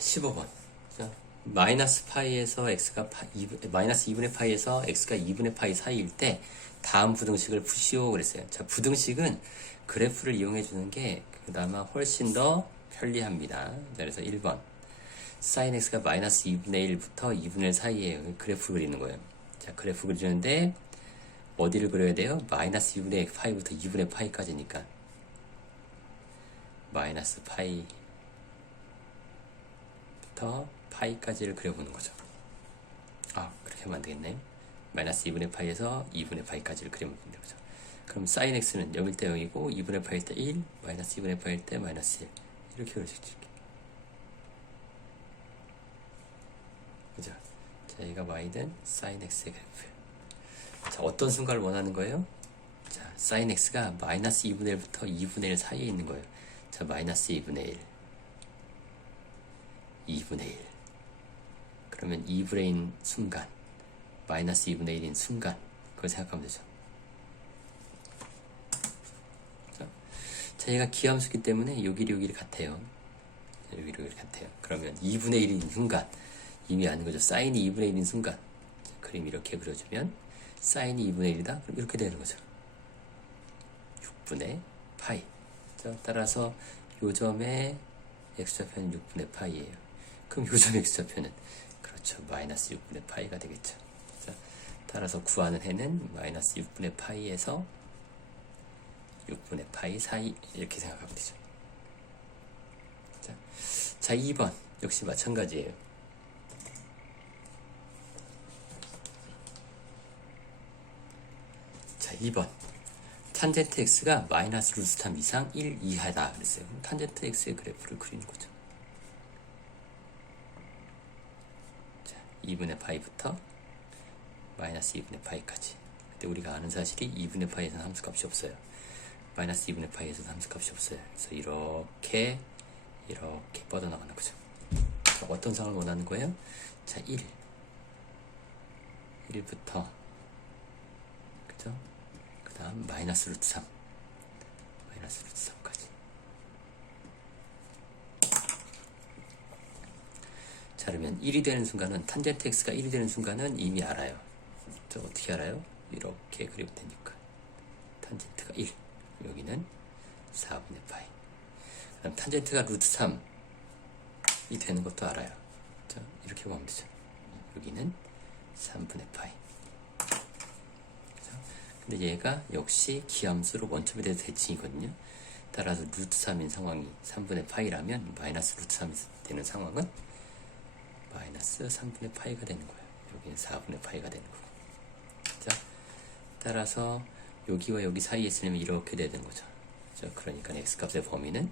15번. 자, 마이너스 파이에서 x가 파, 2, 마이너스 2분의 파이에서 x가 2분의 파이 사이일 때 다음 부등식을 푸시오 그랬어요. 자, 부등식은 그래프를 이용해 주는 게 그나마 훨씬 더 편리합니다. 자, 그래서 1번. sin x가 마이너스 2분의 1부터 2분의 1 사이에 그래프 그리는 거예요. 자, 그래프 그리는데 어디를 그려야 돼요? 마이너스 2분의 파이부터 2분의 파이까지니까 마이너스 파이 부터 파이까지를 그려보는 거죠. 아, 그렇게 하면 안 되겠네. 마이너스 2분의 파이에서 2분의 파이까지를 그리면 되는 거죠. 그럼 sin x는 0일 때 0이고 2분의 파일 때 1, 마이너스 2분의 파일 때 마이너스 1 이렇게 그릴 수 있죠. 이렇게. 그죠? 자, 얘가 y는 sin x의 그래프. 자, 어떤 순간을 원하는 거예요? 자, sin x가 마이너스 2분의 1부터 2분의 1 사이에 있는 거예요. 자, 마이너스 2분의 1. 2분의 1. 그러면 2분의 1인 순간, 마이너스 2분의 1인 순간, 그걸 생각하면 되죠. 자, 자, 얘가 기함수기 때문에 여기리 여기리 같아요. 여기리 여기리 같아요. 그러면 2분의 1인 순간, 이미 아는 거죠. 사인이 2분의 1인 순간. 자, 그림 이렇게 그려주면, 사인이 2분의 1이다? 그럼 이렇게 되는 거죠. 6분의 파이. 자, 따라서 요점의 x좌표는 6분의 파이예요. 그럼 요점 x좌표는 그렇죠. 마이너스 6분의 파이가 되겠죠. 자, 따라서 구하는 해는 마이너스 6분의 파이에서 6분의 파이 사이 이렇게 생각하면 되죠. 자, 자 2번 역시 마찬가지예요. 자 2번 탄젠트 x가 마이너스 3 이상 1 이하다 그랬어요. 탄젠트 x의 그래프를 그리는 거죠. 자, 2분의 파이부터 마이너스 2분의 파이까지. 근데 우리가 아는 사실이 2분의 파이에서는 함수값이 없어요. 마이너스 2분의 파이에서는 함수값이 없어요. 그래서 이렇게 이렇게 뻗어나가는 거죠. 자, 어떤 상을 원하는 거예요? 자, 1. 1부터 그죠? 그 다음 마이너스 루트 3 마이너스 루트 3까지 자 그러면 1이 되는 순간은 탄젠트 x가 1이 되는 순간은 이미 알아요. 자 어떻게 알아요? 이렇게 그리면 되니까. 탄젠트가 1 여기는 4분의 파이. 그 다음 탄젠트가 루트 3이 되는 것도 알아요. 자 이렇게 보면 되죠. 여기는 3분의 파이. 근데 얘가 역시 기함수로 원점에 대해서 대칭이거든요. 따라서 루트 3인 상황이 3분의 파이라면 마이너스 루트 3이 되는 상황은 마이너스 3분의 파이가 되는 거예요. 여기는 4분의 파이가 되는 거고. 자, 따라서 여기와 여기 사이에 있으려면 이렇게 되는 거죠. 자, 그러니까 x값의 범위는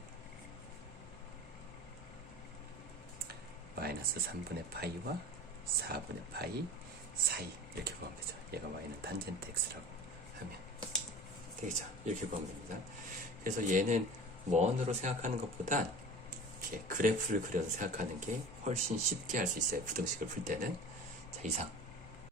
마이너스 3분의 파이와 4분의 파이 사이 이렇게 보면 되죠. 얘가 y는 탄젠트 x라고 하면 되겠죠. 이렇게 보면 됩니다. 그래서 얘는 원으로 생각하는 것보다 이렇게 그래프를 그려서 생각하는 게 훨씬 쉽게 할 수 있어요. 부등식을 풀 때는 자 이상